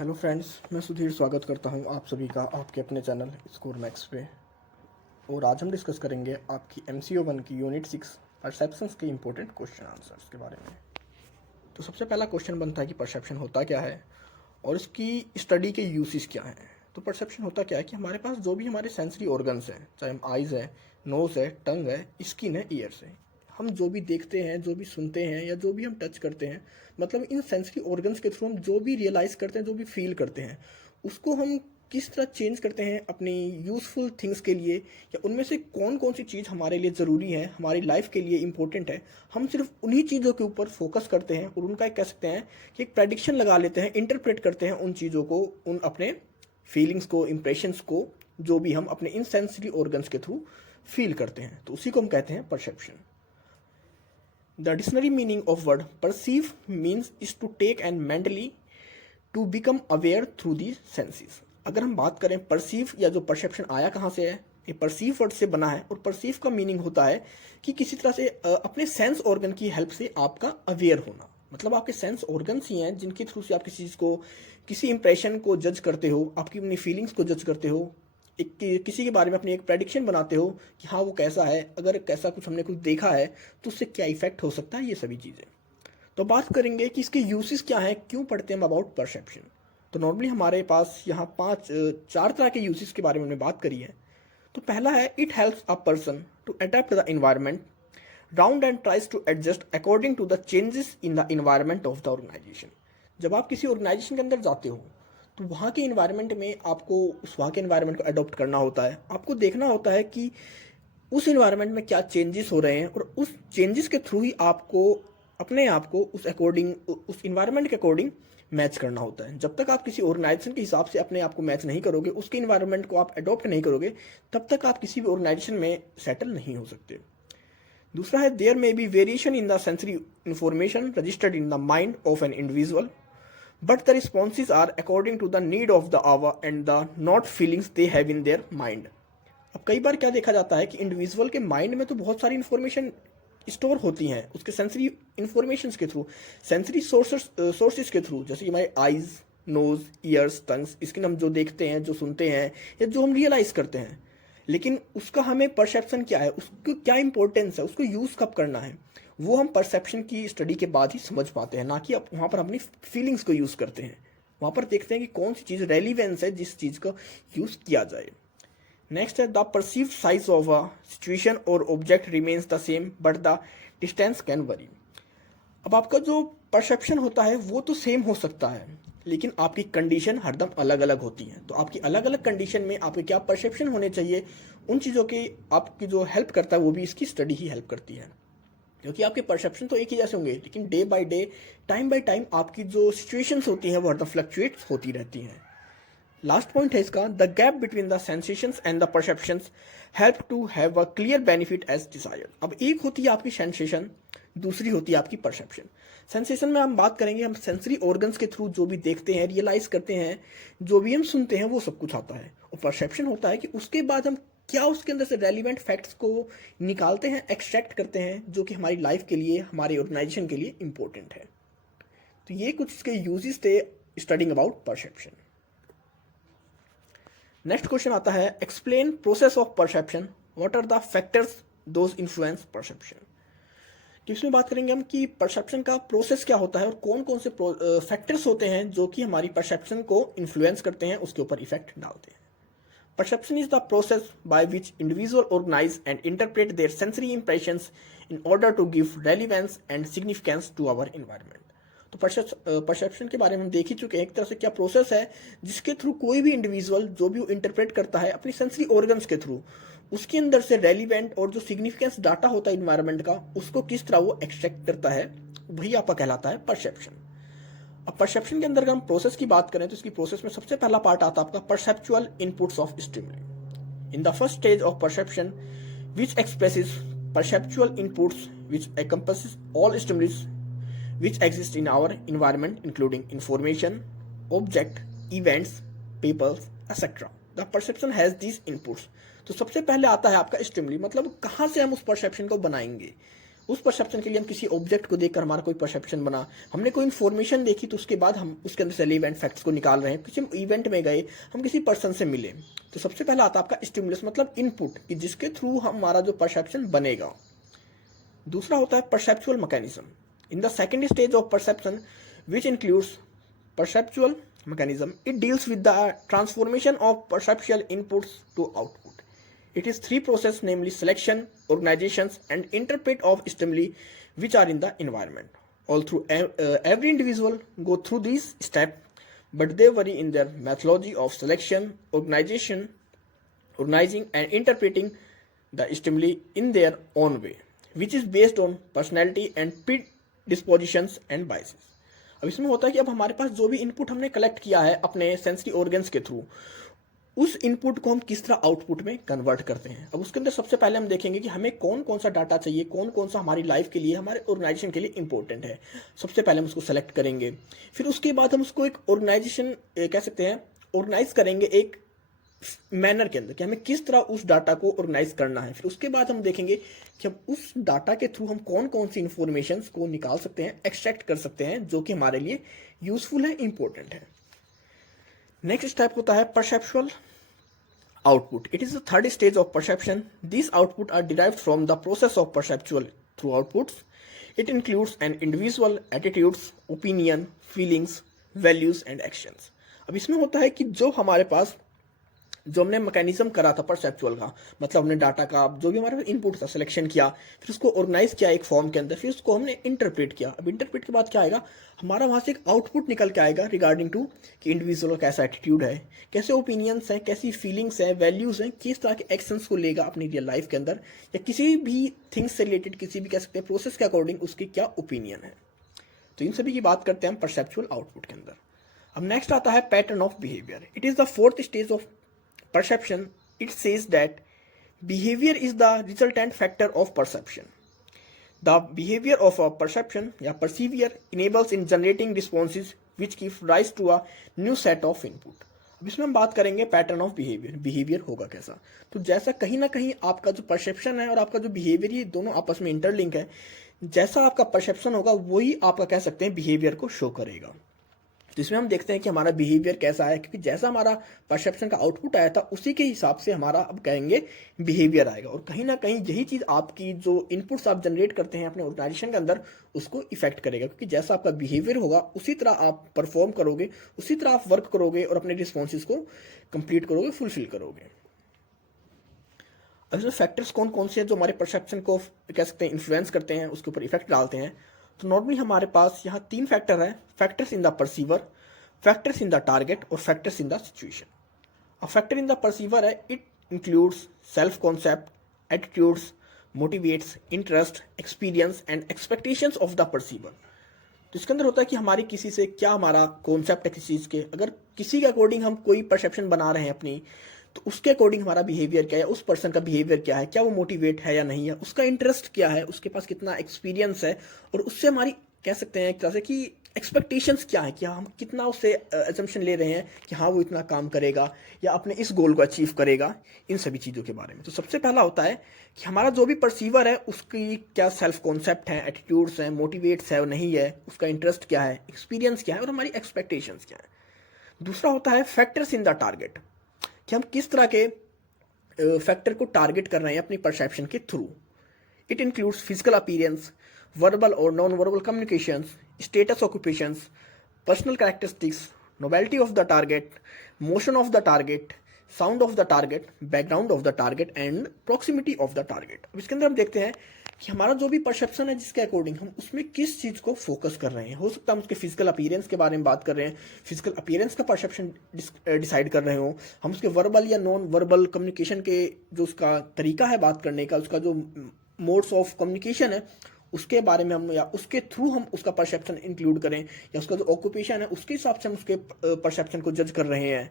Hello friends, मैं सुधीर स्वागत करता हूं आप सभी का आपके अपने चैनल स्कोर मैक्स पे। और आज हम डिस्कस करेंगे आपकी MCO 1 की यूनिट 6 परसेप्शंस के इंपॉर्टेंट क्वेश्चन आंसर्स के बारे में। तो सबसे पहला क्वेश्चन बनता है कि परसेप्शन होता क्या है और इसकी स्टडी के यूसेस क्या हैं। तो परसेप्शन होता क्या है कि हमारे पास जो भी हमारे सेंसरी ऑर्गन्स हैं, चाहे हम आइज़ है, नोज़ है, टंग है, स्किन है, ईयर्स है, हम जो भी देखते हैं, जो भी सुनते हैं या जो भी हम टच करते हैं, मतलब इन सेंसरी ऑर्गन्स के थ्रू हम जो भी रियलाइज़ करते हैं, जो भी फील करते हैं, उसको हम किस तरह चेंज करते हैं अपनी यूज़फुल थिंग्स के लिए, या उनमें से कौन कौन सी चीज़ हमारे लिए ज़रूरी है, हमारी लाइफ के लिए इंपॉर्टेंट है। हम सिर्फ उन्हीं चीज़ों के ऊपर फोकस करते हैं और उनका एक कह सकते हैं कि एक प्रेडिक्शन लगा लेते हैं, इंटरप्रेट करते हैं उन चीज़ों को, उन अपने फीलिंग्स को, इंप्रेशंस को, जो भी हम अपने इन सेंसरी ऑर्गन्स के थ्रू फील करते हैं। तो उसी को हम कहते हैं perception. The dictionary meaning of word perceive means is to take and mentally to become aware through the senses। अगर हम बात करें परसीव या जो परसेप्शन आया कहाँ से है, ये परसीव वर्ड से बना है। और परसीव का मीनिंग होता है कि किसी तरह से अपने सेंस ऑर्गन की हेल्प से आपका अवेयर होना। मतलब आपके सेंस ऑर्गन्स ही हैं जिनके थ्रू से आप किसी चीज़ को, किसी इंप्रेशन को जज करते हो, आपकी अपनी फीलिंग्स को जज करते हो, किसी के बारे में अपनी एक प्रेडिक्शन बनाते हो कि हाँ वो कैसा है, अगर कैसा कुछ हमने कुछ देखा है तो उससे क्या इफेक्ट हो सकता है, ये सभी चीज़ें। तो बात करेंगे कि इसके यूसेस क्या हैं, क्यों पढ़ते हैं हम अबाउट परसेप्शन। तो नॉर्मली हमारे पास यहाँ चार तरह के यूसेस के बारे में हमने बात करी है। तो पहला है, it helps a person to adapt the environment round and tries to adjust according to the changes in the environment of the organisation. जब आप किसी ऑर्गेनाइजेशन के अंदर जाते हो तो वहाँ के इन्वायरमेंट में आपको उस वहाँ के इन्वायरमेंट को अडॉप्ट करना होता है। आपको देखना होता है कि उस इन्वायरमेंट में क्या चेंजेस हो रहे हैं और उस चेंजेस के थ्रू ही आपको अपने आप को उस अकॉर्डिंग, उस इन्वायरमेंट के अकॉर्डिंग मैच करना होता है। जब तक आप किसी ऑर्गेनाइजेशन के हिसाब से अपने आप को मैच नहीं करोगे, उसके इन्वायरमेंट को आप अडॉप्ट नहीं करोगे, तब तक आप किसी भी ऑर्गेनाइजेशन में सेटल नहीं हो सकते। दूसरा है, there may be variation in the sensory information registered in the mind of an individual but the responses are according to the need of the hour and the not feelings they have in their mind। अब कई बार क्या देखा जाता है कि individual के mind में तो बहुत सारी इंफॉर्मेशन स्टोर होती हैं उसके सेंसरी इंफॉर्मेशन के थ्रू, सेंसरी सोर्सेज के थ्रू, जैसे कि हमारे eyes, nose, ears, tongues, skin, हम जो देखते हैं, जो सुनते हैं या जो हम रियलाइज करते हैं। लेकिन उसका हमें परसेप्शन क्या है, उसको क्या इंपॉर्टेंस है, उसको यूज़ कब करना है, वो हम परसेप्शन की स्टडी के बाद ही समझ पाते हैं, ना कि अब वहाँ पर अपनी फीलिंग्स को यूज़ करते हैं। वहाँ पर देखते हैं कि कौन सी चीज़ रेलिवेंस है जिस चीज़ का यूज़ किया जाए। नेक्स्ट है, the perceived size of a situation or object remains the same but the distance can vary. अब आपका जो परसेप्शन होता है वो तो सेम हो सकता है, लेकिन आपकी कंडीशन हरदम अलग अलग होती है। तो आपकी अलग अलग कंडीशन में आपके क्या परसेप्शन होने चाहिए, उन चीज़ों की आपकी जो हेल्प करता है वो भी इसकी स्टडी ही हेल्प करती है। क्योंकि आपके परसेप्शन तो एक ही जैसे होंगे, लेकिन day by day, time by time आपकी जो सिचुएशंस होती हैं वो हरदम फ्लक्चुएट्स होती रहती हैं। लास्ट पॉइंट है इसका, the gap between the sensations and the perceptions help to have a clear benefit as desired. अब एक होती है आपकी सेंसेशन, दूसरी होती है आपकी परसेप्शन। सेंसेशन में हम बात करेंगे, हम सेंसरी ऑर्गन्स के थ्रू जो भी देखते हैं, रियलाइज करते हैं, जो भी हम सुनते हैं, वो सब कुछ आता है। और परसेप्शन होता है कि उसके बाद हम क्या उसके अंदर से रेलिवेंट फैक्ट्स को निकालते हैं, एक्सट्रैक्ट करते हैं, जो कि हमारी लाइफ के लिए, हमारे ऑर्गेनाइजेशन के लिए इंपॉर्टेंट है। तो ये कुछ इसके यूजेस थे studying about perception. Next question आता है, explain process of perception, what are the factors those influence perception. तो इसमें बात करेंगे हम कि परसेप्शन का प्रोसेस क्या होता है और कौन कौन से फैक्टर्स होते हैं जो कि हमारी परसेप्शन को इन्फ्लुएंस करते हैं, उसके ऊपर इफेक्ट डालते हैं। Perception is the process by which individuals organize and interpret their sensory impressions in order to give relevance and significance to our environment। तो परसेप्शन के बारे में हम देख ही चुके हैं, एक तरह से क्या प्रोसेस है जिसके थ्रू कोई भी इंडिविजुअल जो भी इंटरप्रेट करता है अपनी सेंसरी ऑर्गन्स के थ्रू, उसके अंदर से रेलिवेंट और जो सिग्निफिकेंस डाटा होता है इन्वायरमेंट का, उसको किस तरह वो एक्सट्रैक्ट करता है, वही आपका कहलाता है परसेप्शन। अब परसेप्शन के अंदर अगर हम प्रोसेस की बात करें तो इसकी प्रोसेस में सबसे पहला पार्ट आता है आपका perceptual inputs of stimuli. In the first stage of perception which expresses perceptual inputs which encompasses all stimuli which exist in our environment including information, object, events, people, etc. The perception has these inputs। तो सबसे पहले आता है आपका stimuli, मतलब कहाँ से हम उस परसेप्शन को बनाएंगे, उस परसेप्शन के लिए हम किसी ऑब्जेक्ट को देखकर हमारा कोई परसेप्शन बना, हमने कोई इन्फॉर्मेशन देखी तो उसके बाद हम उसके अंदर से रिलेवेंट फैक्ट्स को निकाल रहे हैं, किसी इवेंट में गए, हम किसी पर्सन से मिले, तो सबसे पहला आता है आपका स्टिमुलस मतलब इनपुट, कि जिसके थ्रू हमारा जो परसेप्शन बनेगा। दूसरा होता है perceptual mechanism. In the second stage of perception which includes perceptual mechanism, it deals with the transformation of perceptual inputs to output. It is three processes, namely selection, organizations, and interpret of stimuli which are in the environment. Every individual go through these steps, but they vary in their methodology of selection, organizing, and interpreting the stimuli in their own way, which is based on personality and predispositions and biases. अब इसमें होता है कि अब हमारे पास जो भी input हमने कलेक्ट किया है अपने सेंसरी ऑर्गन्स के थ्रू, उस इनपुट को हम किस तरह आउटपुट में कन्वर्ट करते हैं। अब उसके अंदर सबसे पहले हम देखेंगे कि हमें कौन कौन सा डाटा चाहिए, कौन कौन सा हमारी लाइफ के लिए, हमारे ऑर्गेनाइजेशन के लिए इंपॉर्टेंट है। सबसे पहले हम उसको सेलेक्ट करेंगे, फिर उसके बाद हम उसको एक ऑर्गेनाइजेशन कह सकते हैं ऑर्गेनाइज करेंगे एक मैनर के अंदर कि हमें किस तरह उस डाटा को ऑर्गेनाइज करना है। फिर उसके बाद हम देखेंगे कि हम उस डाटा के थ्रू हम कौन कौन सी इंफॉर्मेशन को निकाल सकते हैं, एक्सट्रैक्ट कर सकते हैं, जो कि हमारे लिए यूजफुल है, इंपॉर्टेंट है। नेक्स्ट स्टेप होता है perceptual output. It is the third stage of perception. This output are derived from the process of perceptual through outputs. It includes an individual attitudes, opinion, feelings, values and actions. अब इसमें होता है कि जो हमारे पास जो हमने मैकेनिज्म करा था परसेप्चुअल का, मतलब हमने डाटा का जो भी हमारे इनपुट था सिलेक्शन किया, फिर उसको ऑर्गेनाइज किया एक फॉर्म के अंदर, फिर उसको हमने इंटरप्रेट किया। अब इंटरप्रेट के बाद क्या आएगा, हमारा वहां से एक आउटपुट निकल के आएगा रिगार्डिंग टू कि इंडिविजुअल का कैसा एटीट्यूड है, कैसे ओपिनियंस हैं, कैसी फीलिंग्स हैं, वैल्यूज हैं, किस तरह के एक्शंस को लेगा अपनी रियल लाइफ के अंदर, या किसी भी थिंग्स से रिलेटेड किसी भी कह सकते हैं प्रोसेस के अकॉर्डिंग उसकी क्या ओपिनियन है। तो इन सभी की बात करते हैं हम परसेप्चुअल आउटपुट के अंदर। अब नेक्स्ट आता है pattern of behaviour. It is the fourth stage of perception. It says that behavior is the resultant factor of perception. The behavior of a perception या perceiver enables in generating responses which give rise to a new set of input. अब इसमें हम बात करेंगे pattern of behaviour. Behaviour होगा कैसा, तो जैसा कहीं ना कहीं आपका जो परसेप्शन है और आपका जो बिहेवियर, ये दोनों आपस में इंटरलिंक है। जैसा आपका परसेप्शन होगा वही आपका कह सकते हैं बिहेवियर को शो करेगा। तो इसमें हम देखते हैं कि हमारा बिहेवियर कैसा है, क्योंकि जैसा हमारा परसेप्शन का आउटपुट आया था उसी के हिसाब से हमारा अब कहेंगे बिहेवियर आएगा। और कहीं ना कहीं यही चीज़ आपकी जो इनपुट्स आप जनरेट करते हैं अपने ऑर्गेनाइजेशन के अंदर उसको इफेक्ट करेगा, क्योंकि जैसा आपका बिहेवियर होगा उसी तरह आप परफॉर्म करोगे, उसी तरह आप वर्क करोगे और अपने रिस्पॉन्सेज को कंप्लीट करोगे, फुलफिल करोगे। अब इसमें फैक्टर्स कौन कौन से हैं जो हमारे परसेप्शन को कह सकते हैं इन्फ्लुएंस करते हैं, उसके ऊपर इफेक्ट डालते हैं। तो नॉर्मली हमारे पास यहाँ 3 फैक्टर है, factors in the perceiver, factors in the target और फैक्टर्स इन द सिचुएशन। अब फैक्टर इन द परसीवर है, it includes self concept, attitudes, motivates, interest, experience and expectations of the perceiver. तो इसके अंदर होता है कि हमारी किसी से क्या हमारा कॉन्सेप्ट है किसी चीज़ के, अगर किसी के अकॉर्डिंग हम कोई परसेप्शन बना रहे हैं अपनी, तो उसके अकॉर्डिंग हमारा बिहेवियर क्या है, उस पर्सन का बिहेवियर क्या है, क्या वो मोटिवेट है या नहीं है, उसका इंटरेस्ट क्या है, उसके पास कितना एक्सपीरियंस है, और उससे हमारी कह सकते हैं एक तरह से कि एक्सपेक्टेशंस क्या है, कि हम कितना उससे एजम्पशन ले रहे हैं कि हाँ वो इतना काम करेगा या अपने इस गोल को अचीव करेगा, इन सभी चीज़ों के बारे में। तो सबसे पहला होता है कि हमारा जो भी परसीवर है उसकी क्या सेल्फ कॉन्सेप्ट है, एटीट्यूड्स हैं, मोटिवेट्स है और नहीं है, उसका इंटरेस्ट क्या है, एक्सपीरियंस क्या है और हमारी एक्सपेक्टेशंस क्या है। दूसरा होता है फैक्टर्स इन द टारगेट, कि हम किस तरह के फैक्टर को टारगेट कर रहे हैं अपनी परसेप्शन के थ्रू। It includes physical appearance, verbal और non verbal communications, status occupations, personal characteristics, novelty of the target, motion of the target, sound of the target, background of the target and proximity of the target. अब इसके अंदर हम देखते हैं कि हमारा जो भी परसेप्शन है जिसके अकॉर्डिंग हम उसमें किस चीज़ को फोकस कर रहे हैं। हो सकता है हम उसके फिजिकल अपीयरेंस के बारे में बात कर रहे हैं, फिजिकल अपीयरेंस का परसेप्शन डिसाइड कर रहे हो, हम उसके वर्बल या नॉन वर्बल कम्युनिकेशन के जो उसका तरीका है बात करने का, उसका जो मोड्स ऑफ कम्युनिकेशन है उसके बारे में हम या उसके थ्रू हम उसका परसेप्शन इंक्लूड करें, या उसका जो ऑक्यूपेशन है उसके हिसाब से हम उसके परसेप्शन को जज कर रहे हैं,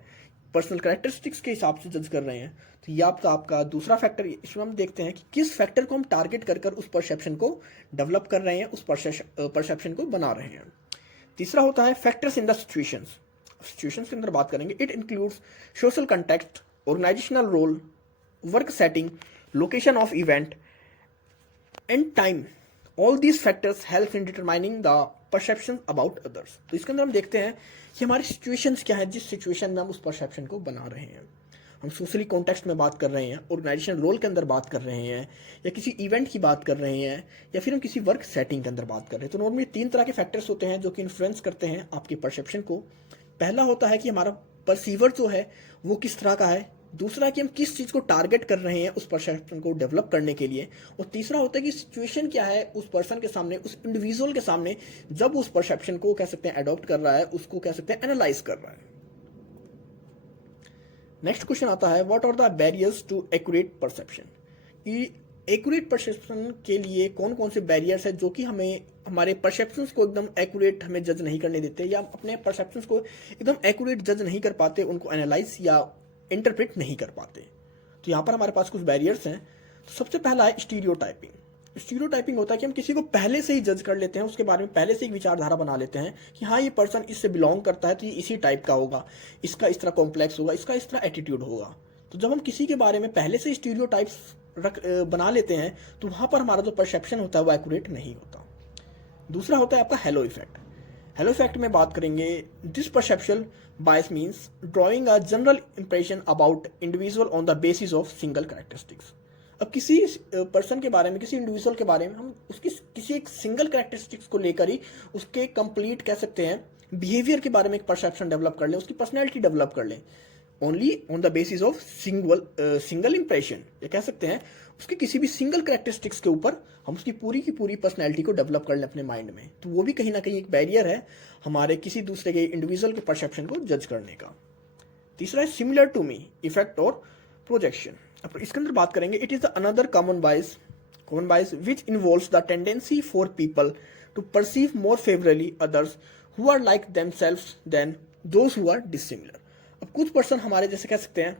पर्सनल कैरेक्टरिस्टिक्स के हिसाब से जज कर रहे हैं। तो ये आपका दूसरा फैक्टर। इसमें हम देखते हैं कि किस फैक्टर को हम टारगेट कर उस परसेप्शन को डेवलप कर रहे हैं, उस परसेप्शन को बना रहे हैं। तीसरा होता है factors in the situations. Situations के अंदर बात करेंगे, it includes social context, organisational role, work setting, location of event and time all these factors help in determining the perception about others. तो इसके अंदर हम देखते हैं कि हमारी सिचुएशंस क्या है जिस सिचुएशन में हम उस परसेप्शन को बना रहे हैं। हम सोशली कॉन्टेक्स्ट में बात कर रहे हैं, ऑर्गेनाइजेशन रोल के अंदर बात कर रहे हैं, या किसी इवेंट की बात कर रहे हैं, या फिर हम किसी वर्क सेटिंग के अंदर बात कर रहे हैं। तो नॉर्मली 3 तरह के फैक्टर्स होते हैं जो कि इन्फ्लुएंस करते हैं आपके परसेप्शन को। पहला होता है कि हमारा परसीवर जो है वो किस तरह का है, दूसरा कि हम किस चीज़ को टारगेट कर रहे हैं उस परसेप्शन को डेवलप करने के लिए, और तीसरा होता है कि सिचुएशन क्या है उस पर्सन के सामने, उस इंडिविजुअल के सामने, जब उस परसेप्शन को कह सकते हैं अडॉप्ट कर रहा है, उसको कह सकते हैं एनालाइज कर रहा है। नेक्स्ट क्वेश्चन आता है, what are the barriers to accurate perception. Accurate perception के लिए कौन कौन से बैरियर्स है जो कि हमें हमारे परसेप्शंस को एकदम एक्यूरेट हमें जज नहीं करने देते, या अपने परसेप्शंस को एकदम एक्यूरेट जज नहीं कर पाते, उनको एनालाइज या इंटरप्रेट नहीं कर पाते। तो यहाँ पर हमारे पास कुछ बैरियर्स हैं। तो सबसे पहला है स्टीरियोटाइपिंग। स्टीरियोटाइपिंग होता है कि हम किसी को पहले से ही जज कर लेते हैं, उसके बारे में पहले से एक विचारधारा बना लेते हैं कि हाँ ये पर्सन इससे बिलोंग करता है तो ये इसी टाइप का होगा, इसका इस तरह कॉम्प्लेक्स होगा, इसका इस तरह एटीट्यूड होगा। तो जब हम किसी के बारे में पहले से स्टीरियोटाइप्स बना लेते हैं तो वहाँ पर हमारा जो परसेप्शन होता है वो एक्यूरेट नहीं होता। दूसरा होता है आपका हेलो इफेक्ट। हेलो इफेक्ट में बात करेंगे, this perception bias means drawing a general impression about individual on the basis of single characteristics. अब किसी पर्सन के बारे में, किसी इंडिविजुअल के बारे में हम उसकी किसी एक सिंगल कैरेक्टरिस्टिक्स को लेकर ही उसके कंप्लीट कह सकते हैं बिहेवियर के बारे में एक परसेप्शन डेवलप कर लें, उसकी पर्सनैलिटी डेवलप कर लें, only on the basis of single impression, ये कह सकते हैं उसकी किसी भी सिंगल कैरेक्टरिस्टिक्स के ऊपर हम उसकी पूरी की पूरी पर्सनैलिटी को डेवलप कर लें अपने माइंड में। तो वो भी कहीं ना कहीं एक बैरियर है हमारे किसी दूसरे के इंडिविजुअल के परसेप्शन को जज करने का। तीसरा है सिमिलर टू मी इफेक्ट और प्रोजेक्शन। अब इसके अंदर बात करेंगे, it is the another common bias which involves the tendency for people to perceive more favourably others who are like themselves than those who are dissimilar. अब कुछ person हमारे जैसे कह सकते हैं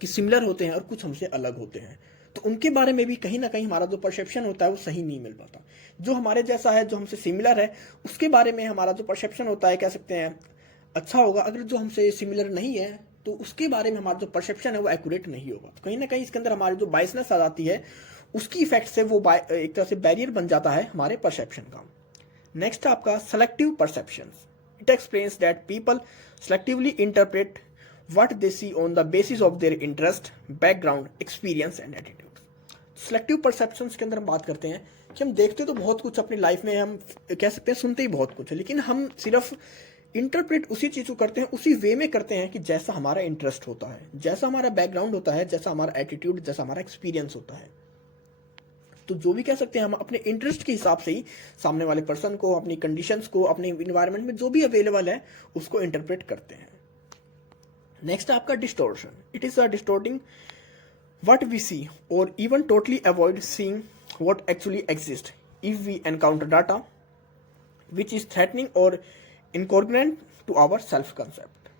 कि सिमिलर होते हैं और कुछ हमसे अलग होते हैं, तो उनके बारे में भी कहीं ना कहीं हमारा जो परसेप्शन होता है वो सही नहीं मिल पाता। जो हमारे जैसा है, जो हमसे सिमिलर है, उसके बारे में हमारा जो परसेप्शन होता है कह सकते हैं अच्छा होगा। अगर जो हमसे सिमिलर नहीं है तो उसके बारे में हमारा जो परसेप्शन है वो एक्यूरेट नहीं होगा। तो कहीं ना कहीं इसके अंदर हमारी जो बायसनेस आ जाती है उसकी इफेक्ट से वो एक तरह से बैरियर बन जाता है हमारे परसेप्शन का। नेक्स्ट है आपका selective perception. It explains that people selectively interpret what they see on the basis of their interest, background, experience and attitude. Selective perceptions के अंदर हम बात करते हैं कि हम देखते तो बहुत कुछ अपनी लाइफ में, हम कह सकते हैं सुनते ही बहुत कुछ है, लेकिन हम सिर्फ इंटरप्रेट उसी चीज़ को करते हैं, उसी वे में करते हैं कि जैसा हमारा इंटरेस्ट होता है, जैसा हमारा बैकग्राउंड होता है, जैसा हमारा एटीट्यूड, जैसा हमारा एक्सपीरियंस होता है। तो जो भी कह सकते हैं हम अपने इंटरेस्ट के हिसाब से ही सामने वाले पर्सन को, अपनी कंडीशंस को, अपने इन्वायरमेंट में जो भी अवेलेबल है उसको इंटरप्रेट करते हैं। नेक्स्ट है आपका distortion. It is a distorting what we see or even totally avoid seeing what actually exist if we encounter data which is threatening or incorporate to our self concept.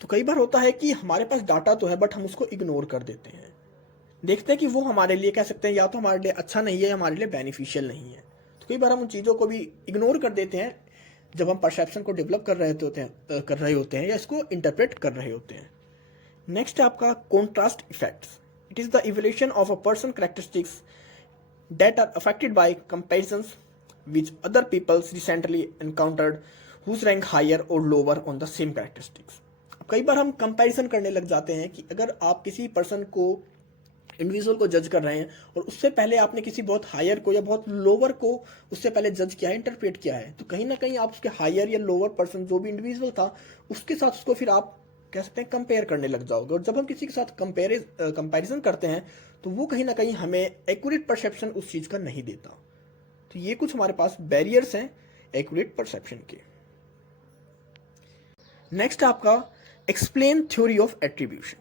तो कई बार होता है कि हमारे पास डाटा तो है बट हम उसको इग्नोर कर देते हैं, देखते हैं कि वो हमारे लिए कह सकते हैं या तो हमारे लिए अच्छा नहीं है, हमारे लिए बेनिफिशियल नहीं है। तो कई बार हम उन चीज़ों को भी इग्नोर कर देते हैं जब हम परसेप्शन को डेवलप कर रहे होते हैं या इसको इंटरप्रेट कर रहे होते हैं। नेक्स्ट है आपका contrast effects. It is the evolution of a person characteristics that are affected by comparisons which other peoples recently encountered whose rank higher or lower on the same characteristics. कई बार हम comparison करने लग जाते हैं कि अगर आप किसी पर्सन को, इंडिविजुअल को जज कर रहे हैं और उससे पहले आपने किसी बहुत हायर को या बहुत लोअर को उससे पहले जज किया है, इंटरप्रेट किया है, तो कहीं ना कहीं आप उसके हायर या लोअर पर्सन जो भी इंडिविजुअल था उसके साथ उसको फिर आप कह सकते हैं कंपेयर करने लग जाओगे। और जब हम किसी के साथ कंपैरिजन करते हैं तो वो कहीं ना कहीं हमें एक्यूरेट परसेप्शन उस चीज़ का नहीं देता। तो ये कुछ हमारे पास बैरियर्स हैं एक्यूरेट परसेप्शन के। नेक्स्ट आपका एक्सप्लेन थ्योरी ऑफ एट्रीब्यूशन।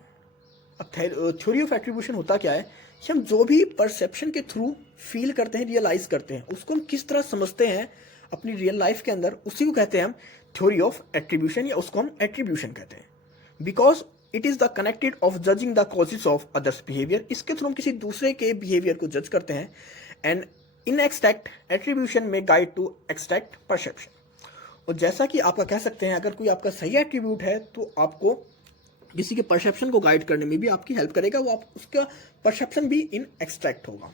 अब थ्योरी ऑफ एट्रीब्यूशन होता क्या है कि हम जो भी परसेप्शन के थ्रू फील करते हैं, रियलाइज करते हैं, उसको हम किस तरह समझते हैं अपनी रियल लाइफ के अंदर, उसी को कहते हैं हम थ्योरी ऑफ एट्रीब्यूशन, या उसको हम एट्रीब्यूशन कहते हैं। Because it is the connected of judging the causes of others behaviour. इसके थ्रू हम किसी दूसरे के बिहेवियर को जज करते हैं। एंड इन एक्सट्रैक्ट एट्रीब्यूशन में गाइड टू एक्सट्रैक्ट परसेप्शन। और जैसा कि आपका कह सकते हैं अगर कोई आपका सही एट्रीब्यूट है तो आपको किसी के परसेप्शन को गाइड करने में भी आपकी हेल्प करेगा, वो आप उसका परसेप्शन भी इन एक्सट्रैक्ट होगा।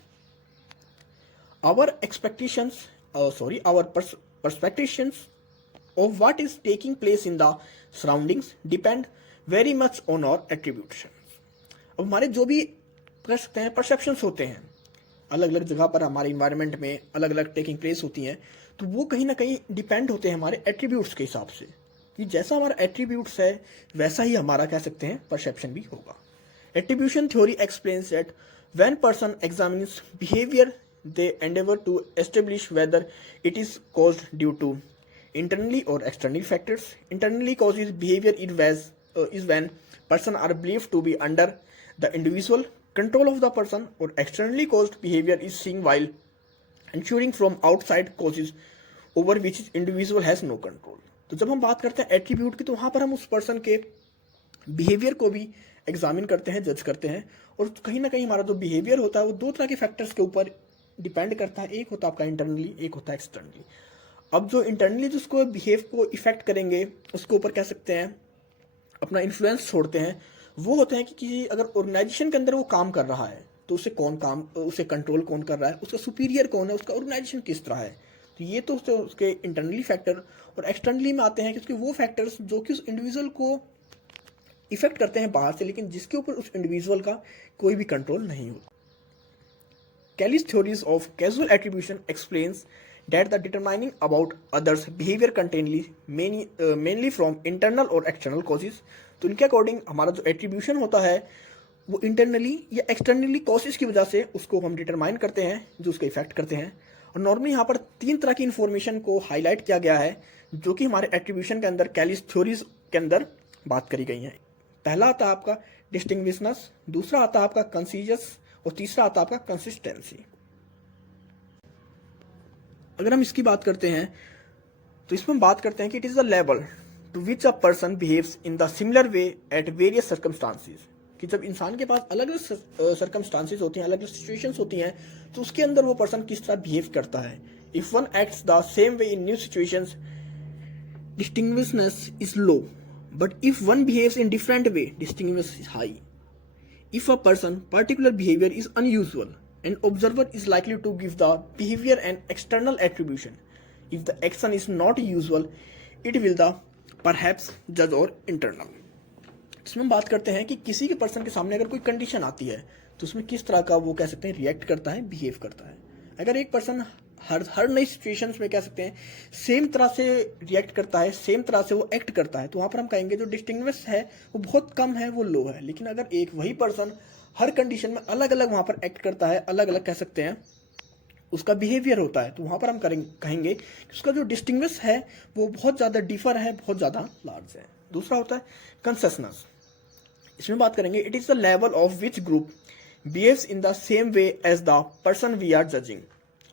our expectations our perspectives of what is taking place in the surroundings depend very much on our attributions. अब हमारे जो भी कह सकते हैं परसेप्शंस होते हैं, अलग अलग जगह पर हमारे इन्वायरमेंट में अलग अलग टेकिंग प्लेस होती हैं, तो वो कहीं ना कहीं डिपेंड होते हैं हमारे एट्रीब्यूट्स के हिसाब से, कि जैसा हमारा एट्रीब्यूट्स है वैसा ही हमारा कह सकते हैं परसेप्शन भी होगा. Attribution theory explains that when person examines behaviour they endeavor to establish whether it is caused due to internally or external factors. Internally causes behavior is when person are believed to be under the individual control of the person, or externally caused behavior is seen while ensuring from outside causes over which individual has no control. तो जब हम बात करते हैं attribute की, तो वहाँ पर हम उस पर्सन के बिहेवियर को भी एग्जामिन करते हैं, जज करते हैं, और कहीं ना कहीं हमारा जो बिहेवियर होता है वो दो तरह के फैक्टर्स के ऊपर डिपेंड करता है. एक होता है आपका इंटरनली, एक होता है एक्सटर्नली. अब जो इंटरनली जिसको बिहेव को इफेक्ट करेंगे उसके ऊपर कह सकते हैं अपना इन्फ्लुएंस छोड़ते हैं, वो होते हैं कि अगर ऑर्गेनाइजेशन के अंदर वो काम कर रहा है तो उसे कंट्रोल कौन कर रहा है, उसका सुपीरियर कौन है, उसका ऑर्गेनाइजेशन किस तरह है. तो ये तो उसके इंटरनली फैक्टर. और एक्सटर्नली में आते हैं कि उसके वो फैक्टर्स जो कि उस इंडिविजुअल को इफेक्ट करते हैं बाहर से, लेकिन जिसके ऊपर उस इंडिविजुअल का कोई भी कंट्रोल नहीं होता. Kelly's theories of causal attribution explains that the determining about others' behavior mainly from internal or external causes. तो इनके अकॉर्डिंग हमारा जो एट्रीब्यूशन होता है वो इंटरनली या एक्सटर्नली कॉजेज की वजह से उसको हम डिटरमाइन करते हैं, जो उसका इफेक्ट करते हैं. और नॉर्मली यहाँ पर 3 तरह की इन्फॉर्मेशन को हाईलाइट किया गया है जो कि हमारे एट्रीब्यूशन के अंदर कैलीज थ्योरीज के अंदर बात करी गई हैं. पहला आता है आपका डिस्टिंग्विशनेस, दूसरा आता है आपका कंसीजस, और तीसरा आता है आपका कंसिस्टेंसी. अगर हम इसकी बात करते हैं तो इसमें हम बात करते हैं कि it is the level to which a person behaves in the similar way at various circumstances. कि जब इंसान के पास अलग अलग सर्कमस्टांसेस होती हैं, अलग अलग सिचुएशंस होती हैं, तो उसके अंदर वो पर्सन किस तरह बिहेव करता है. If one acts the same way in new situations, distinctiveness is low, but if one behaves in different way, distinguish is high. If a person particular behavior is unusual, an observer is likely to give the behavior an external attribution. If the action is not usual, it will the perhaps judge or internal. इसमें हम बात करते हैं कि किसी के person के सामने अगर कोई कंडीशन आती है तो उसमें किस तरह का वो कह सकते हैं रिएक्ट करता है, बिहेव करता है. अगर एक पर्सन हर नई सिचुएशंस में कह सकते हैं सेम तरह से रिएक्ट करता है, सेम तरह से वो एक्ट करता है, तो वहाँ पर हम कहेंगे जो डिस्टिंग्विश है वो बहुत कम है, वो लो है. लेकिन अगर एक वही पर्सन हर कंडीशन में अलग अलग वहाँ पर एक्ट करता है, अलग अलग कह सकते हैं उसका बिहेवियर होता है, तो वहाँ पर हम कहेंगे कि उसका जो डिस्टिंग्विश है वो बहुत ज़्यादा डिफर है, बहुत ज़्यादा लार्ज है. दूसरा होता है कंसिस्टेंस. इसमें बात करेंगे it is the level of which group behaves in the same way as the person we are judging.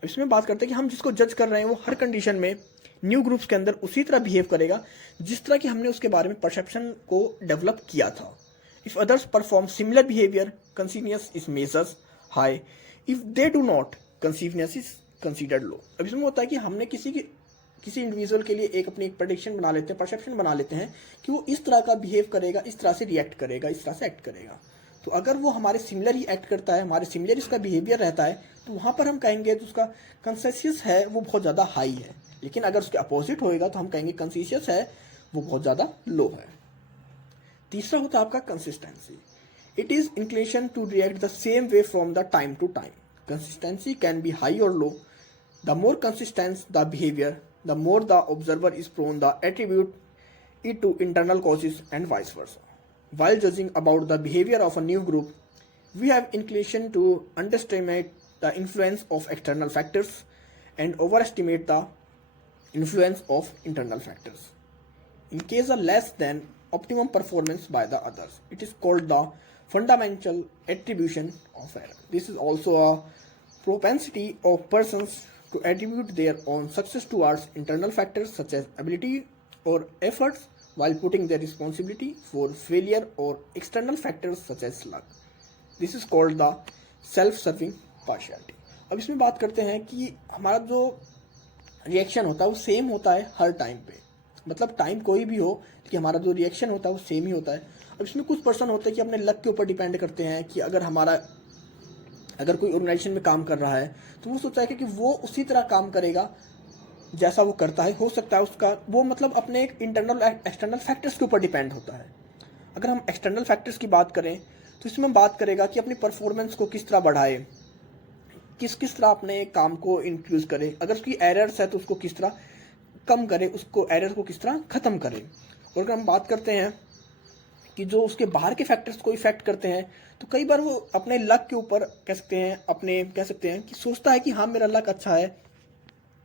इसमें बात करते हैं कि हम जिसको जज कर रहे हैं वो हर कंडीशन में न्यू ग्रुप्स के अंदर उसी तरह बिहेव करेगा जिस तरह की हमने उसके बारे में परसेप्शन को डेवलप किया था. If others perform similar behaviour, consensus is measures high. If they do not, consensus is considered low. अब इसमें होता है कि हमने किसी इंडिविजुअल के लिए अपनी एक प्रेडिक्शन बना लेते हैं, परसेप्शन बना लेते हैं कि वो इस तरह का बिहेव करेगा, इस तरह से रिएक्ट करेगा, इस तरह से एक्ट करेगा. तो अगर वो हमारे सिमिलर ही एक्ट करता है, हमारे सिमिलर इसका बिहेवियर रहता है, तो वहाँ पर हम कहेंगे तो उसका कंसेसियस है वो बहुत ज़्यादा हाई है. लेकिन अगर उसके अपोजिट होएगा तो हम कहेंगे कंसेसियस है वो बहुत ज़्यादा लो है. तीसरा होता है आपका consistency. It is inclination to react the same way from the time to time. Consistency can be high or low. The more consistent the behaviour, the more the observer is prone the attribute it to internal causes and vice versa. While judging about the behavior of a new group, we have inclination to underestimate the influence of external factors and overestimate the influence of internal factors. In case of less than optimum performance by the others, it is called the fundamental attribution of error. This is also a propensity of persons to attribute their own success towards internal factors such as ability or efforts, while putting their responsibility for failure or external factors such as luck. This is called the self-serving partiality. अब इसमें बात करते हैं कि हमारा जो reaction होता है वो सेम होता है हर टाइम पे, मतलब टाइम कोई भी हो कि हमारा जो रिएक्शन होता है वो सेम ही होता है. अब इसमें कुछ पर्सन होते हैं कि अपने लक के ऊपर डिपेंड करते हैं कि अगर हमारा अगर कोई ऑर्गेनाइजेशन में काम कर रहा है तो वो सोचता है कि वो उसी तरह काम करेगा जैसा वो करता है। हो सकता है उसका वो मतलब अपने एक इंटरनल एक्सटर्नल फैक्टर्स के ऊपर डिपेंड होता है। अगर हम एक्सटर्नल फैक्टर्स की बात करें तो इसमें बात करेगा कि अपनी परफॉर्मेंस को किस तरह बढ़ाए, किस किस तरह अपने काम को इंक्रीज करे, अगर उसकी एरर्स है तो उसको किस तरह कम करे, उसको एरर को किस तरह ख़त्म करे। और अगर हम बात करते हैं कि जो उसके बाहर के फैक्टर्स को इफेक्ट करते हैं तो कई बार वो अपने लक के ऊपर कह सकते हैं, अपने कह सकते हैं कि सोचता है कि हाँ मेरा लक अच्छा है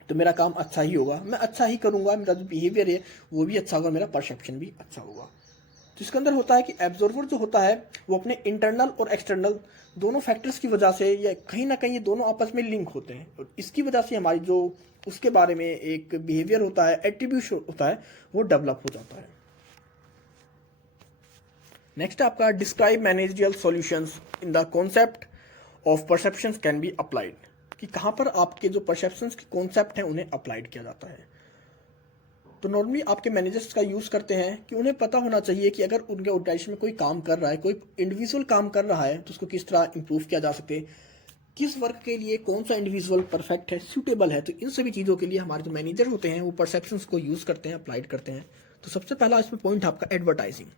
तो मेरा काम अच्छा ही होगा, मैं अच्छा ही करूँगा, मेरा जो बिहेवियर है वो भी अच्छा होगा, मेरा परसेप्शन भी अच्छा होगा। तो इसके अंदर होता है कि एब्जॉर्वर जो होता है वो अपने इंटरनल और एक्सटर्नल दोनों फैक्टर्स की वजह से या कहीं ना कहीं ये दोनों आपस में लिंक होते हैं और इसकी वजह से हमारी जो उसके बारे में एक बिहेवियर होता है, एट्रीब्यूट होता है, वो डेवलप हो जाता है। नेक्स्ट आपका describe managerial solutions in the concept of perceptions can be applied, कि कहाँ पर आपके जो परसेप्शंस के कॉन्सेप्ट हैं उन्हें अप्लाइड किया जाता है। तो नॉर्मली आपके मैनेजर्स का यूज़ करते हैं कि उन्हें पता होना चाहिए कि अगर उनके ऑर्गेनाइजेशन में कोई काम कर रहा है, कोई इंडिविजुअल काम कर रहा है तो उसको किस तरह इंप्रूव किया जा सके, किस वर्क के लिए कौन सा इंडिविजुअल परफेक्ट है, सूटेबल है। तो इन सभी चीज़ों के लिए हमारे जो मैनेजर होते हैं वो परसेप्शंस को यूज़ करते हैं, अप्लाइड करते हैं। तो सबसे पहला इसमें पॉइंट आपका advertising.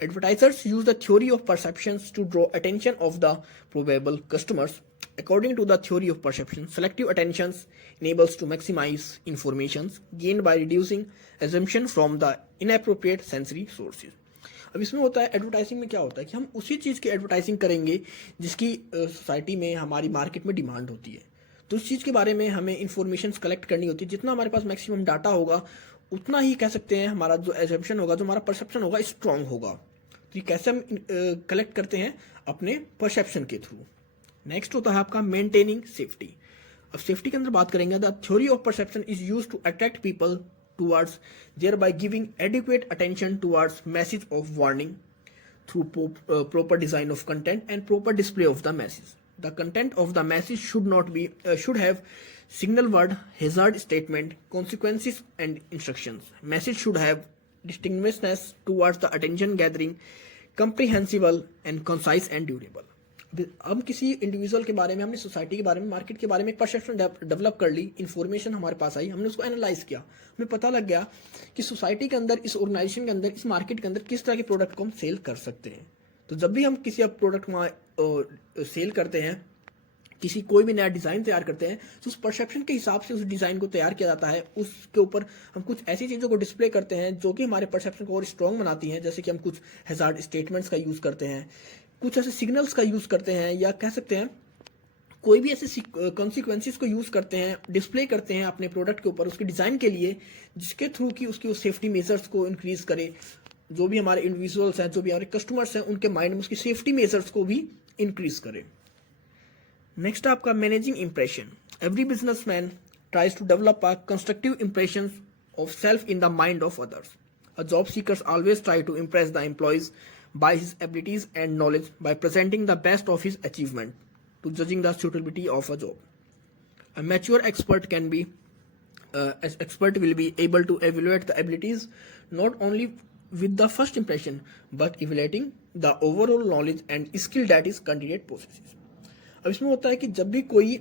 Advertisers use the theory of perceptions to draw attention of the probable customers. According to the theory of perception, selective attention enables to maximize information gained by reducing assumption from the inappropriate sensory sources. अब इसमें होता है advertising में क्या होता है कि हम उसी चीज़ की एडवर्टाइजिंग करेंगे जिसकी सोसाइटी में, हमारी मार्केट में डिमांड होती है। तो उस चीज़ के बारे में हमें इंफॉर्मेशन कलेक्ट करनी होती है। जितना हमारे पास मैक्सिमम डाटा होगा उतना ही कह सकते हैं हमारा जो एजम्पशन होगा, जो हमारा परसेप्शन होगा, स्ट्रांग होगा। तो ये कैसे हम कलेक्ट करते हैं? अपने परसेप्शन के थ्रू। नेक्स्ट होता है आपका मेंटेनिंग सेफ्टी। अब सेफ्टी के अंदर बात करेंगे, the theory of perception is use to attract people towards there by giving adequate attention towards message of warning through proper design of content and proper display of the message. The content of the message should have signal word, hazard statement, consequences and instructions. Message should have distinctiveness towards the attention gathering, comprehensible and concise and durable. हम किसी individual के बारे में, हमने society के बारे में, market के बारे में एक परसेप्शन डेवलप कर ली, इन्फॉर्मेशन हमारे पास आई, हमने उसको एनालाइज किया, हमें पता लग गया कि सोसाइटी के अंदर, इस ऑर्गेनाइजेशन के अंदर, इस मार्केट के अंदर किस तरह के प्रोडक्ट को हम सेल कर सकते हैं। तो जब भी हम किसी प्रोडक्ट वहाँ सेल करते हैं, किसी कोई भी नया डिज़ाइन तैयार करते हैं, तो उस परसेप्शन के हिसाब से उस डिज़ाइन को तैयार किया जाता है। उसके ऊपर हम कुछ ऐसी चीज़ों को डिस्प्ले करते हैं जो कि हमारे परसेप्शन को और स्ट्रॉन्ग बनाती हैं। जैसे कि हम कुछ हैजार्ड स्टेटमेंट्स का यूज़ करते हैं, कुछ ऐसे सिग्नल्स का यूज़ करते हैं, या कह सकते हैं कोई भी ऐसे कॉन्सिक्वेंसेस को यूज़ करते हैं, डिस्प्ले करते हैं अपने प्रोडक्ट के ऊपर उसके डिज़ाइन के लिए, जिसके थ्रू कि उसकी उस सेफ्टी मेजर्स को इंक्रीज़ करे। जो भी हमारे इंडिविजुअल्स हैं, जो भी हमारे कस्टमर्स हैं, उनके माइंड में उसकी सेफ्टी मेजर्स को भी इंक्रीज़ करे। नेक्स्ट आपका managing impression. Every businessman tries to develop a constructive impression of self in the mind of others. A job seekers always try to impress the employees by his abilities and knowledge by presenting the best of his achievement to judging the suitability of a job. A mature expert will be able to evaluate the abilities not only with the first impression but evaluating the overall knowledge and skill that is candidate possesses. अब इसमें होता है कि जब भी कोई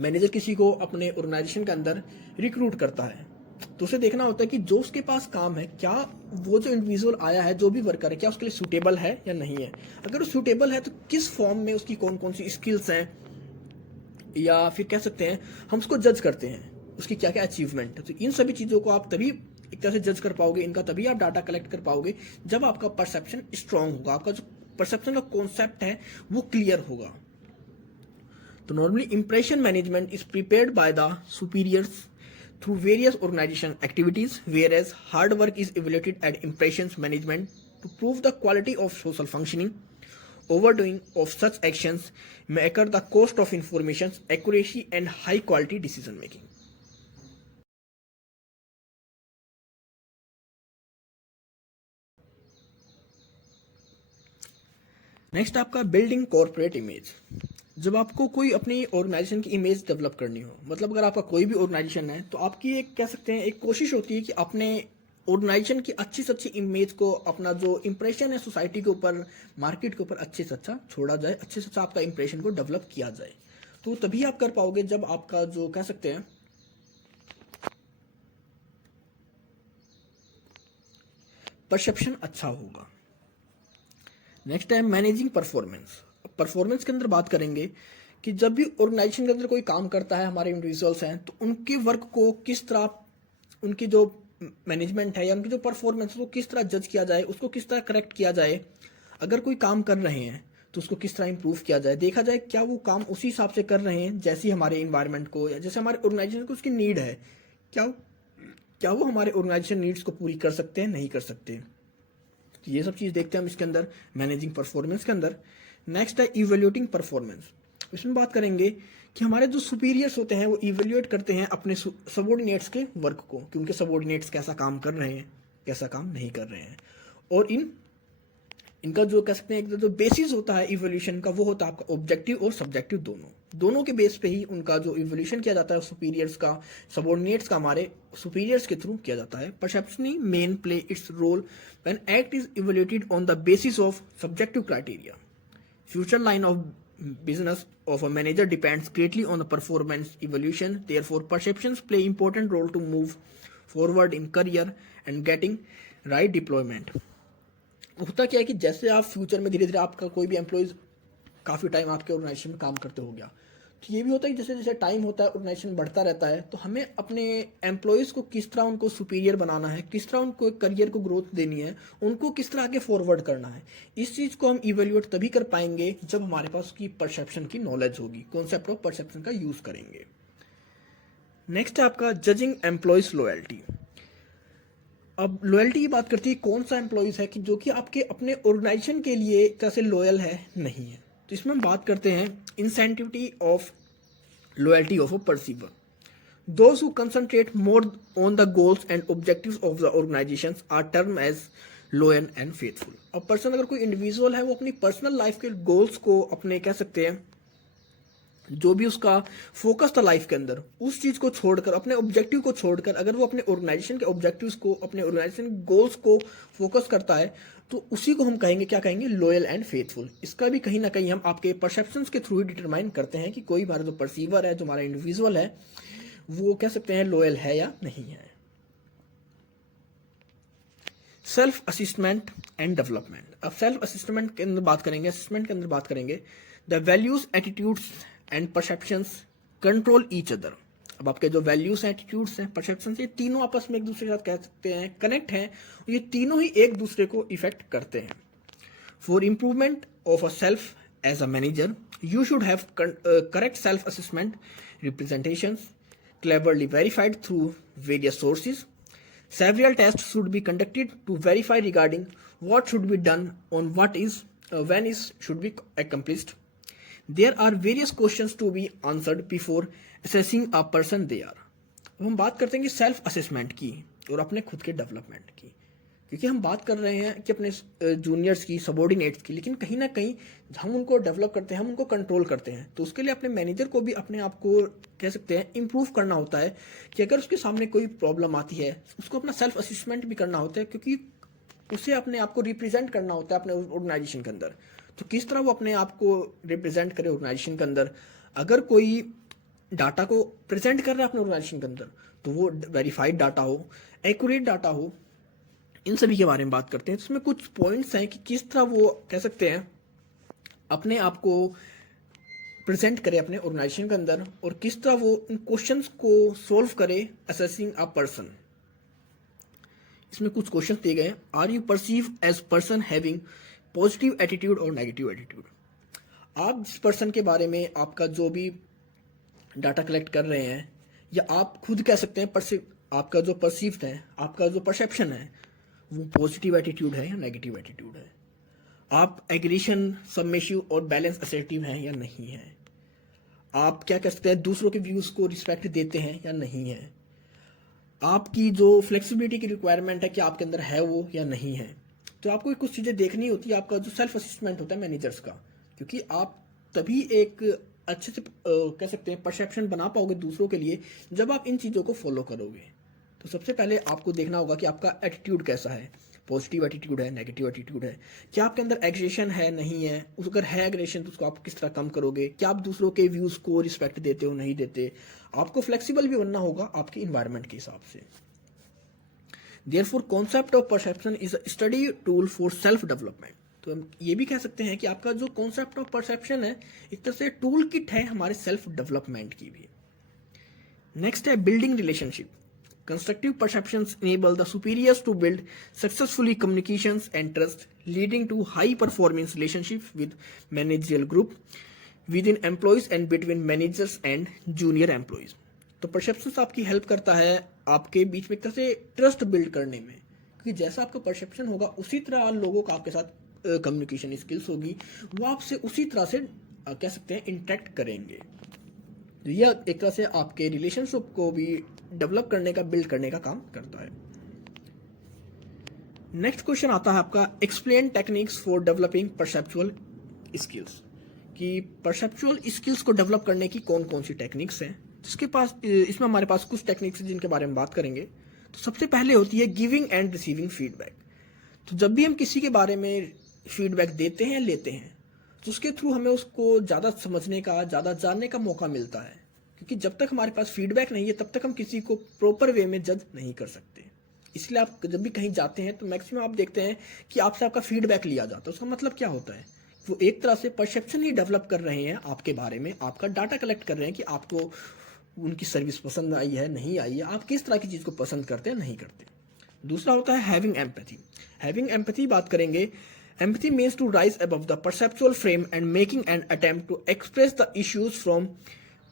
manager किसी को अपने ऑर्गेनाइजेशन के अंदर रिक्रूट करता है तो उसे देखना होता है कि जो उसके पास काम है, क्या वो जो इंडिविजुअल आया है, जो भी वर्कर है, क्या उसके लिए सूटेबल है या नहीं है। अगर वो सूटेबल है तो किस फॉर्म में उसकी कौन कौन सी स्किल्स हैं, या फिर कह सकते हैं हम उसको जज करते हैं उसकी क्या क्या अचीवमेंट है। तो इन सभी चीज़ों को आप तभी एक तरह से जज कर पाओगे, इनका तभी आप डाटा कलेक्ट कर पाओगे जब आपका परसेप्शन स्ट्रांग होगा, आपका जो परसेप्शन का कॉन्सेप्ट है वो क्लियर होगा। तो normally impression management is prepared by the superiors through various organization activities, whereas hard work is evaluated at impressions management to prove the quality of social functioning. Overdoing of such actions may occur the cost of information's accuracy and high quality decision making. Next आपका building corporate image. जब आपको कोई अपनी organisation की image develop करनी हो, मतलब अगर आपका कोई भी ऑर्गेनाइजेशन है तो आपकी एक कह सकते हैं एक कोशिश होती है कि अपने ऑर्गेनाइजेशन की अच्छी से अच्छी इमेज को, अपना जो इंप्रेशन है सोसाइटी के ऊपर, मार्केट के ऊपर अच्छे से अच्छा छोड़ा जाए, अच्छे से अच्छा आपका इंप्रेशन को डेवलप किया जाए। तो तभी आप कर पाओगे जब आपका जो कह सकते हैं परसेप्शन अच्छा होगा। नेक्स्ट है मैनेजिंग परफॉर्मेंस। परफॉर्मेंस के अंदर बात करेंगे कि जब भी ऑर्गेनाइजेशन के अंदर कोई काम करता है, हमारे इंडिविजुअल्स हैं, तो उनके वर्क को किस तरह, उनकी जो मैनेजमेंट है या उनकी जो परफॉर्मेंस है, उसको किस तरह जज किया जाए, उसको किस तरह करेक्ट किया जाए। अगर कोई काम कर रहे हैं तो उसको किस तरह इंप्रूव किया जाए, देखा जाए क्या वो काम उसी हिसाब से कर रहे हैं जैसी हमारे इन्वायरमेंट को या जैसे हमारे ऑर्गेनाइजेशन को उसकी नीड है, क्या क्या वो हमारे ऑर्गेनाइजेशन नीड्स को पूरी कर सकते हैं, नहीं कर सकते। तो ये सब चीज़ देखते हैं हम इसके अंदर मैनेजिंग परफॉर्मेंस के अंदर। नेक्स्ट है इवेल्यूटिंग परफॉर्मेंस। इसमें बात करेंगे कि हमारे जो सुपीरियर्स होते हैं वो इवेल्यूएट करते हैं अपने सबॉर्डिनेट्स के वर्क को, कि उनके सबॉर्डिनेट्स कैसा काम कर रहे हैं, कैसा काम नहीं कर रहे हैं। और इनका जो कह सकते हैं जो बेसिस होता है इवोल्यूशन का, वो होता है आपका ऑब्जेक्टिव और सब्जेक्टिव दोनों के बेस पे ही उनका जो इवोल्यूशन किया जाता है सुपीरियर्स का, सबॉर्डिनेट्स का हमारे सुपीरियर्स के थ्रू किया जाता है। Perceptionally main play its role when act is evaluated on the basis of subjective criteria. Future line of business of a manager depends greatly on the performance evolution. Therefore, perceptions play important role to move forward in career and getting right deployment. होता क्या है कि जैसे आप future में धीरे धीरे आपका कोई भी एम्प्लॉयज काफ़ी टाइम आपके ऑर्गेनाइजेशन में काम करते हो गया, तो ये भी होता है कि जैसे जैसे टाइम होता है, ऑर्गेनाइजेशन बढ़ता रहता है, तो हमें अपने एम्प्लॉयज़ को किस तरह उनको सुपीरियर बनाना है, किस तरह उनको करियर को ग्रोथ देनी है, उनको किस तरह आगे फॉरवर्ड करना है, इस चीज़ को हम इवेल्यूएट तभी कर पाएंगे जब हमारे पास उसकी परसेप्शन की नॉलेज होगी, कॉन्सेप्ट ऑफ परसेप्शन का यूज़ करेंगे। नेक्स्ट है आपका जजिंग एम्प्लॉयज़ लॉयल्टी। अब लॉयल्टी की बात करती है कौन सा एम्प्लॉयज़ है कि जो कि आपके अपने ऑर्गेनाइजेशन के लिए कैसे लॉयल है, नहीं है। तो इसमें हम बात करते हैं insensitivity of loyalty of a perceiver. Those who concentrate more on the goals and objectives of the organisation are term as loyal and faithful. अब पर्सन, अगर कोई इंडिविजुअल है, वो अपनी पर्सनल लाइफ के गोल्स को, अपने कह सकते हैं जो भी उसका फोकस था लाइफ के अंदर, उस चीज को छोड़कर, अपने ऑब्जेक्टिव को छोड़कर, अगर वो अपने ऑर्गेनाइजेशन के ऑब्जेक्टिव्स को, अपने ऑर्गेनाइजेशन गोल्स को फोकस करता है, तो उसी को हम कहेंगे, क्या कहेंगे, लॉयल एंड फेथफुल। इसका भी कहीं ना कहीं हम आपके परसेप्शंस के थ्रू ही डिटरमाइन करते हैं कि कोई हमारा जो परसीवर है, जो हमारा इंडिविजुअल है, वो कह सकते हैं लॉयल है या नहीं है। Self असिस्टमेंट and development. अब सेल्फ असिस्टमेंट के अंदर बात करेंगे, असिस्टमेंट के अंदर बात करेंगे the values, attitudes and perceptions control each other. अब आपके जो वैल्यूज हैं, एटीट्यूड्स हैं, परसेप्शंस, ये तीनों आपस में एक दूसरे के साथ कह सकते हैं कनेक्ट हैं, ये तीनों ही एक दूसरे को इफेक्ट करते हैं। For improvement of a self as a manager, you should have correct self assessment representations cleverly verified through various sources. Several tests should be conducted to verify regarding what should be done on what is when is should be accomplished. There are various questions to be answered before assessing a person they are. अब हम बात करते हैं कि self assessment की और अपने खुद के डेवलपमेंट की, क्योंकि हम बात कर रहे हैं कि अपने जूनियर्स की, सबॉर्डिनेट्स की, लेकिन कहीं ना कहीं हम उनको डेवलप करते हैं, हम उनको कंट्रोल करते हैं, तो उसके लिए अपने मैनेजर को भी अपने आप को कह सकते हैं इम्प्रूव करना होता है कि अगर उसके सामने कोई प्रॉब्लम आती है, उसको अपना सेल्फ असेसमेंट भी करना होता है, क्योंकि उसे अपने आप को रिप्रेजेंट करना होता है अपने ऑर्गेनाइजेशन के अंदर। तो किस तरह वो अपने आप को रिप्रेजेंट करे ऑर्गेनाइजेशन के अंदर, अगर कोई डाटा को प्रेजेंट कर रहा है अपने ऑर्गेनाइजेशन के अंदर, तो वो वेरीफाइड डाटा हो, एक्यूरेट डाटा हो, इन सभी के बारे में बात करते हैं। इसमें कुछ पॉइंट्स हैं कि किस तरह वो कह सकते हैं अपने आप को प्रेजेंट करे अपने ऑर्गेनाइजेशन के अंदर, और किस तरह वो इन क्वेश्चंस को सोल्व करे असेसिंग अ पर्सन। इसमें कुछ क्वेश्चन दिए गए हैं। Are you perceive as person having positive attitude और नेगेटिव एटीट्यूड। आप जिस पर्सन के बारे में आपका जो भी डाटा कलेक्ट कर रहे हैं, या आप खुद कह सकते हैं आपका जो परसीव्ड है, आपका जो परसेप्शन है, वो पॉजिटिव एटीट्यूड है या नेगेटिव एटीट्यूड है। आप एग्रेशन, सबमिसिव और बैलेंस असर्टिव हैं या नहीं है। आप क्या कह सकते हैं, दूसरों के व्यूज को रिस्पेक्ट देते हैं या नहीं है। आपकी जो फ्लेक्सिबिलिटी की रिक्वायरमेंट है कि आपके अंदर है वो या नहीं है। तो आपको कुछ चीज़ें देखनी होती है, आपका जो सेल्फ असेसमेंट होता है मैनेजर्स का, क्योंकि आप तभी एक अच्छे से कह सकते हैं परसेप्शन बना पाओगे दूसरों के लिए जब आप इन चीज़ों को फॉलो करोगे। तो सबसे पहले आपको देखना होगा कि आपका एटीट्यूड कैसा है, पॉजिटिव एटीट्यूड है, नेगेटिव एटीट्यूड है, क्या आपके अंदर एग्रेशन है, नहीं है, अगर है एग्रेशन तो उसको आप किस तरह कम करोगे, क्या आप दूसरों के व्यूज़ को रिस्पेक्ट देते हो, नहीं देते। आपको फ्लेक्सिबल भी बनना होगा आपके इन्वायरमेंट के हिसाब से। Therefore concept of perception is a study tool for self development. तो हम ये भी कह सकते हैं कि आपका जो कॉन्सेप्ट ऑफ परसेप्शन है एक तरह से टूल किट है हमारे सेल्फ डेवलपमेंट की भी। नेक्स्ट है building relationship. Constructive perceptions enable the superiors to build successfully communications and trust, leading to high performance relationships with managerial group, within employees and between managers and junior employees। तो perceptions आपकी help करता है आपके बीच में एक तरह से trust build करने में, क्योंकि जैसा आपका परसेप्शन होगा उसी तरह लोगों का आपके साथ कम्युनिकेशन स्किल्स होगी, वो आपसे उसी तरह से कह सकते हैं इंटरेक्ट करेंगे। तो यह एक तरह से आपके रिलेशनशिप को भी डेवलप करने का, बिल्ड करने का काम करता है। नेक्स्ट क्वेश्चन आता है आपका explain techniques for developing perceptual skills, कि परसेप्चुअल स्किल्स को डेवलप करने की कौन कौन सी टेक्निक्स हैं। जिसके पास इसमें हमारे पास कुछ टेक्निक्स हैं जिनके बारे में बात करेंगे। तो सबसे पहले होती है गिविंग एंड रिसीविंग फीडबैक। तो जब भी हम किसी के बारे में फीडबैक देते हैं, लेते हैं, तो उसके थ्रू हमें उसको ज़्यादा समझने का, ज़्यादा जानने का मौका मिलता है, क्योंकि जब तक हमारे पास फीडबैक नहीं है तब तक हम किसी को प्रॉपर वे में जज नहीं कर सकते। इसलिए आप जब भी कहीं जाते हैं तो मैक्सिमम आप देखते हैं कि आपसे आपका फीडबैक लिया जाता है। उसका मतलब क्या होता है, वो एक तरह से परसेप्शन ही डेवलप कर रहे हैं आपके बारे में, आपका डाटा कलेक्ट कर रहे हैं कि आपको उनकी सर्विस पसंद आई है, नहीं आई है, आप किस तरह की चीज़ को पसंद करते हैं, नहीं करते। दूसरा होता है हैविंग एम्पैथी। हैविंग एम्पैथी बात करेंगे। Empathy means to rise above the perceptual frame and making an attempt to express the issues from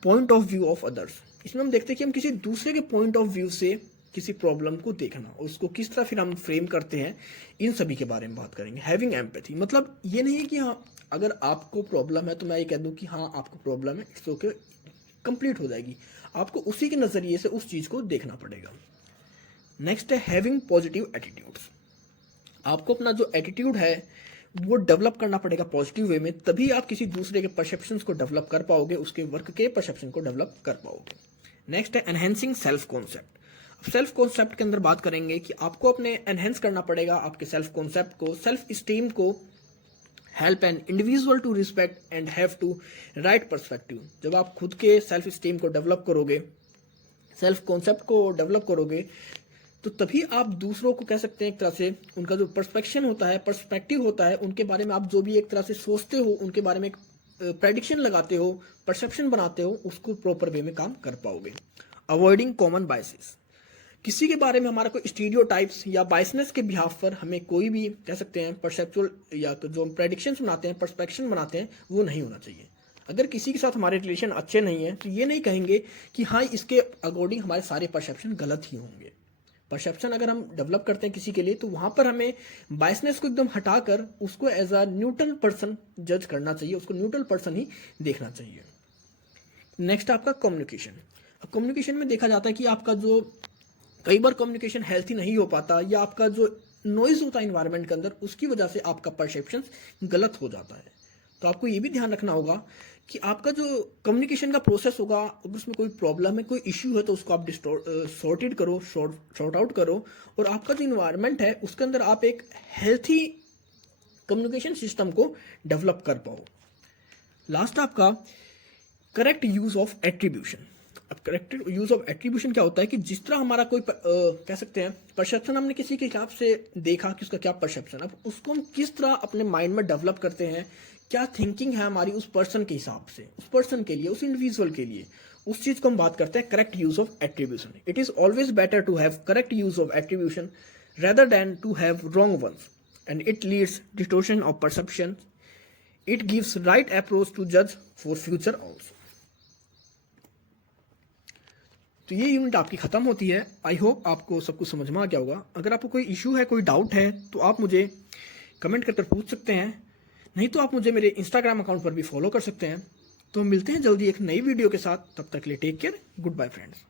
point of view of others। इसमें हम देखते हैं कि हम किसी दूसरे के पॉइंट ऑफ व्यू से किसी प्रॉब्लम को देखना, उसको किस तरह फिर हम फ्रेम करते हैं, इन सभी के बारे में बात करेंगे। हैविंग एम्पैथी मतलब ये नहीं है कि हाँ अगर आपको प्रॉब्लम है तो मैं ये कह दूँ कि हाँ आपको प्रॉब्लम है, इट्स ओके, कंप्लीट हो जाएगी। आपको उसी के नज़रिए से उस चीज़ को देखना पड़ेगा। नेक्स्ट है हैविंग पॉजिटिव एटीट्यूड्स। आपको अपना जो एटीट्यूड है वो डेवलप करना पड़ेगा पॉजिटिव वे में, तभी आप किसी दूसरे के परसेप्शंस को डेवलप कर पाओगे, उसके वर्क के परसेप्शन को डेवलप कर पाओगे। नेक्स्ट है एनहेंसिंग सेल्फ कॉन्सेप्ट। अब सेल्फ कॉन्सेप्ट के अंदर बात करेंगे कि आपको अपने एनहेंस करना पड़ेगा आपके सेल्फ कॉन्सेप्ट को, सेल्फ स्टीम को। Help an individual to respect and have to right perspective. जब आप खुद के सेल्फ स्टीम को डेवलप करोगे, सेल्फ कॉन्सेप्ट को डेवलप करोगे, तो तभी आप दूसरों को कह सकते हैं एक तरह से उनका जो पर्सपेक्शन होता है, पर्सपेक्टिव होता है, उनके बारे में आप जो भी एक तरह से सोचते हो, उनके बारे में एक प्रेडिक्शन लगाते हो, परसेप्शन बनाते हो, उसको प्रॉपर वे में काम कर पाओगे। Avoiding common biases. किसी के बारे में हमारा कोई स्टीरियोटाइप्स या बायसनेस के बिहाफ पर हमें कोई भी कह सकते हैं परसेप्चुअल या तो जो हम प्रेडिक्शंस बनाते हैं, पर्सपेक्शन बनाते हैं, वो नहीं होना चाहिए। अगर किसी के साथ हमारे रिलेशन अच्छे नहीं हैं तो ये नहीं कहेंगे कि हाँ इसके अकॉर्डिंग हमारे सारे परसेप्शन गलत ही होंगे। परसेप्शन अगर हम डेवलप करते हैं किसी के लिए तो वहाँ पर हमें बायसनेस को एकदम हटाकर उसको एज अ न्यूट्रल पर्सन जज करना चाहिए, उसको न्यूट्रल पर्सन ही देखना चाहिए। नेक्स्ट आपका कम्युनिकेशन। कम्युनिकेशन में देखा जाता है कि आपका जो कई बार कम्युनिकेशन हेल्थी नहीं हो पाता, या आपका जो नॉइज होता है इन्वायरमेंट के अंदर, उसकी वजह से आपका परसेप्शन गलत हो जाता है। तो आपको ये भी ध्यान रखना होगा कि आपका जो कम्युनिकेशन का प्रोसेस होगा, अगर उसमें कोई प्रॉब्लम है, कोई इश्यू है, तो उसको आप सॉर्टेड करो, सॉर्ट आउट करो, और आपका जो इन्वायरमेंट है उसके अंदर आप एक हेल्थी कम्युनिकेशन सिस्टम को डेवलप कर पाओ। लास्ट आपका करेक्ट यूज ऑफ एट्रीब्यूशन। अब करेक्ट यूज ऑफ एट्रीब्यूशन क्या होता है कि जिस तरह हमारा कोई कह सकते हैं परसेप्शन हमने किसी के हिसाब से देखा कि उसका क्या परसेप्शन, अब उसको हम किस तरह अपने माइंड में डेवलप करते हैं, क्या थिंकिंग है हमारी उस पर्सन के हिसाब से, उस पर्सन के लिए, उस इंडिविजुअल के लिए, उस चीज को हम बात करते हैं correct use of attribution. It is always better to have correct use of attribution rather than to have wrong ones, and it leads distortion of perception. It gives right approach to judge for future also. तो ये unit आपकी खत्म होती है। I hope आपको सब कुछ समझ में आ गया होगा। अगर आपको कोई इशू है, कोई डाउट है, तो आप मुझे कमेंट कर पूछ सकते हैं, नहीं तो आप मुझे मेरे इंस्टाग्राम अकाउंट पर भी फॉलो कर सकते हैं। तो मिलते हैं जल्दी एक नई वीडियो के साथ, तब तक के लिए take care, good bye friends.